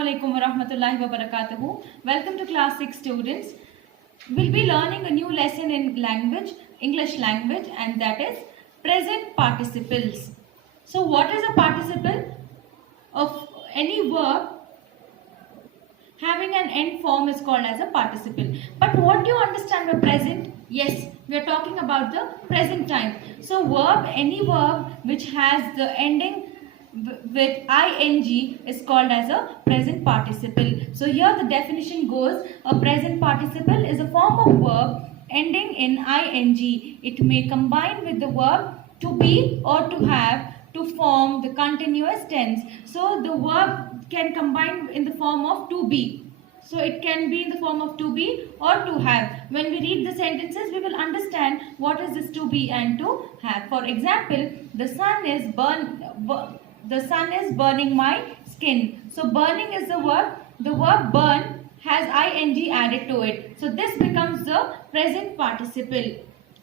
Assalamualaikum warahmatullahi wabarakatuh. Welcome to class 6 students. We'll be learning a new lesson in language, English language, and that is present participles. So what is a participle? Of any verb having an end form is called as a participle. But what do you understand by present? Yes, we are talking about the present time. So any verb which has the ending with ing is called as a present participle. So here the definition goes, a present participle is a form of verb ending in ing. It may combine with the verb to be or to have to form the continuous tense. So the verb can combine in the form of to be. So it can be in the form of to be or to have. When we read the sentences, we will understand what is this to be and to have. For example, the sun is burning my skin. So burning is the verb. The verb burn has ing added to it. So this becomes the present participle.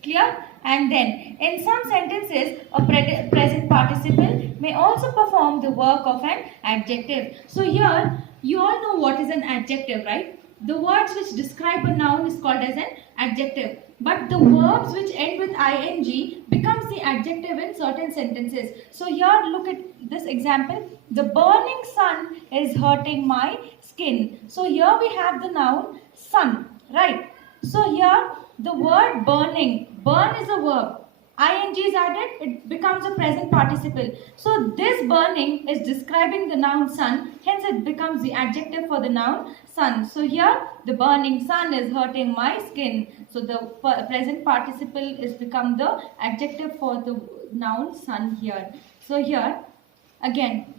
Clear? And then in some sentences, a present participle may also perform the work of an adjective. So here you all know what is an adjective, right? The words which describe a noun is called as an adjective. But the verbs which end with ing becomes the adjective in certain sentences. So here look at this example. The burning sun is hurting my skin. So here we have the noun sun, right? So here the word burning, burn is a verb. ing is added, it becomes a present participle. So this burning is describing the noun sun, hence it becomes the adjective for the noun sun. So here the burning sun is hurting my skin. So the present participle is become the adjective for the noun sun here. So here again,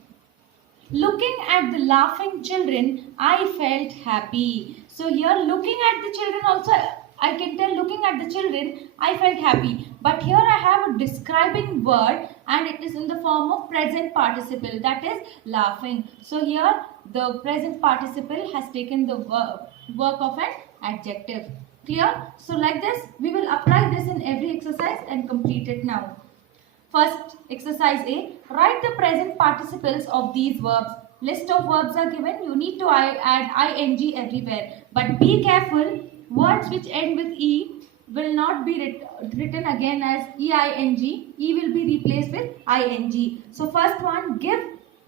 looking at the laughing children, I felt happy. So here looking at the children also, I can tell looking at the children, I felt happy. But here I have a describing word and it is in the form of present participle, that is laughing. So here the present participle has taken the work of an adjective. Clear? So like this, we will apply this in every exercise and complete it now. First, exercise A, write the present participles of these verbs. List of verbs are given, you need to add ing everywhere. But be careful, words which end with E will not be written again as EING. E will be replaced with ING. So first one, give,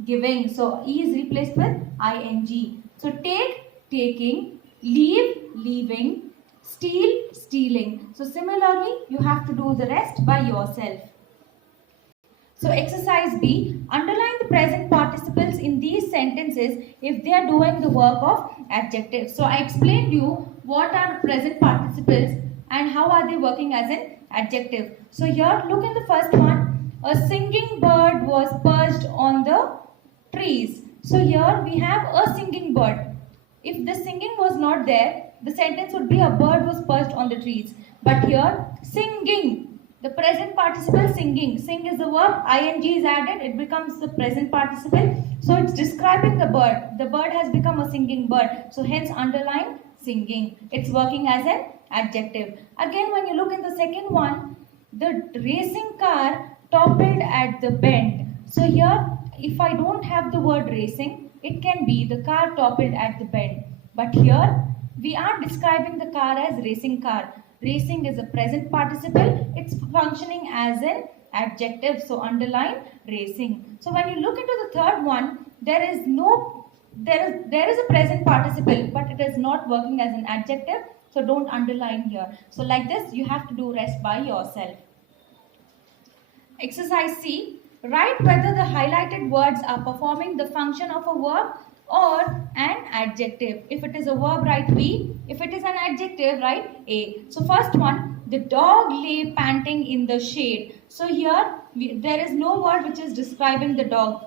giving. So E is replaced with ING. So take, taking, leave, leaving, steal, stealing. So similarly, you have to do the rest by yourself. So exercise B, underline the present participles in these sentences if they are doing the work of adjectives. So I explained you what are present participles and how are they working as an adjective. So here look in the first one, a singing bird was perched on the trees. So here we have a singing bird. If the singing was not there, the sentence would be a bird was perched on the trees. But here singing, the present participle singing. Sing is the verb, ing is added, it becomes the present participle. So it's describing the bird. The bird has become a singing bird. So hence underline singing. It's working as an adjective. Again, when you look in the second one, the racing car toppled at the bend. So here, if I don't have the word racing, it can be the car toppled at the bend. But here, we are describing the car as racing car. Racing is a present participle. It's functioning as an adjective. So underline racing. So when you look into the third one, there is a present participle, but it is not working as an adjective. So don't underline here. So like this, you have to do rest by yourself. Exercise C, write whether the highlighted words are performing the function of a verb or an adjective. If it is a verb, write V. If it is an adjective, write A. So first one, the dog lay panting in the shade. So here there is no word which is describing the dog.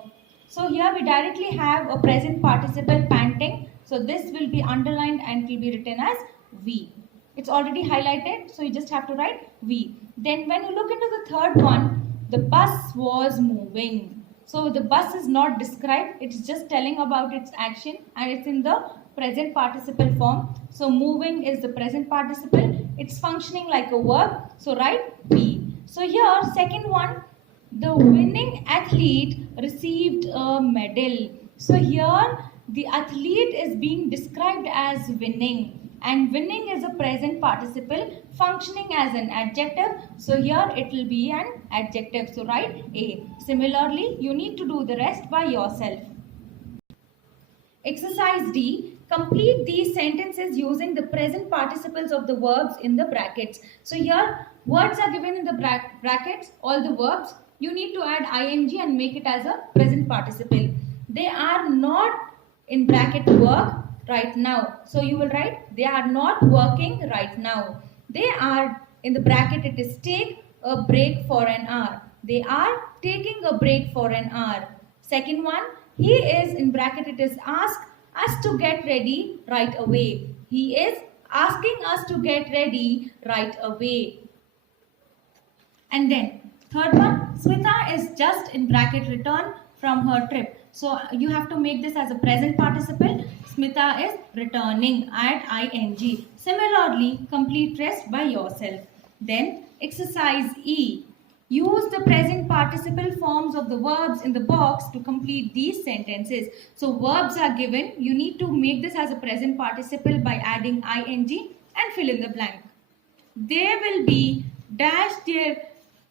So here we directly have a present participle panting. So this will be underlined and it will be written as V. It's already highlighted, so you just have to write V. Then when you look into the third one, the bus was moving. So the bus is not described, it's just telling about its action and it's in the present participle form. So moving is the present participle, it's functioning like a verb, so write V. So here second one, the winning athlete received a medal. So here the athlete is being described as winning. And winning is a present participle functioning as an adjective. So here it will be an adjective. So write A. Similarly, you need to do the rest by yourself. Exercise D. Complete these sentences using the present participles of the verbs in the brackets. So here words are given in the brackets, all the verbs. You need to add ing and make it as a present participle. They are not in bracket work right now. So you will write they are not working right now. They are in the bracket, it is take a break for an hour. They are taking a break for an hour. Second one, he is in bracket, it is ask us to get ready right away. He is asking us to get ready right away. And then third one, Smita is just in bracket return from her trip. So you have to make this as a present participle. Smita is returning, add ing. Similarly, complete rest by yourself. Then exercise E. Use the present participle forms of the verbs in the box to complete these sentences. So verbs are given. You need to make this as a present participle by adding ing and fill in the blank. They will be dash their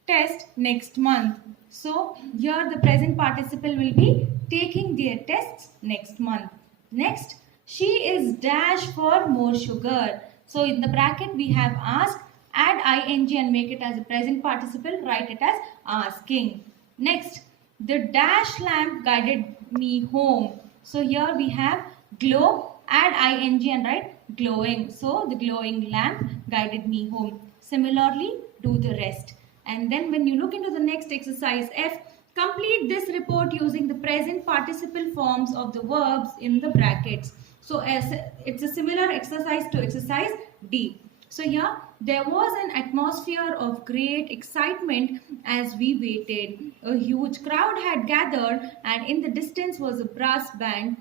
test next month. So here the present participle will be taking their tests next month. Next, she is dash for more sugar. So in the bracket we have ask, add ing and make it as a present participle, write it as asking. Next, the dash lamp guided me home. So here we have glow, add ing and write glowing. So the glowing lamp guided me home. Similarly, do the rest. And then when you look into the next exercise F, complete this report using the present participle forms of the verbs in the brackets. So it's a similar exercise to exercise D. So here there was an atmosphere of great excitement as we waited. A huge crowd had gathered and in the distance was a brass band.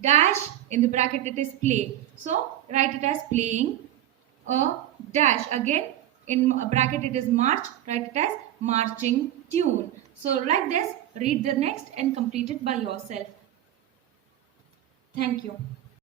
Dash, in the bracket it is play. So write it as playing. A dash, again in a bracket it is march, write it as marching tune. So like this, read the next and complete it by yourself. Thank you.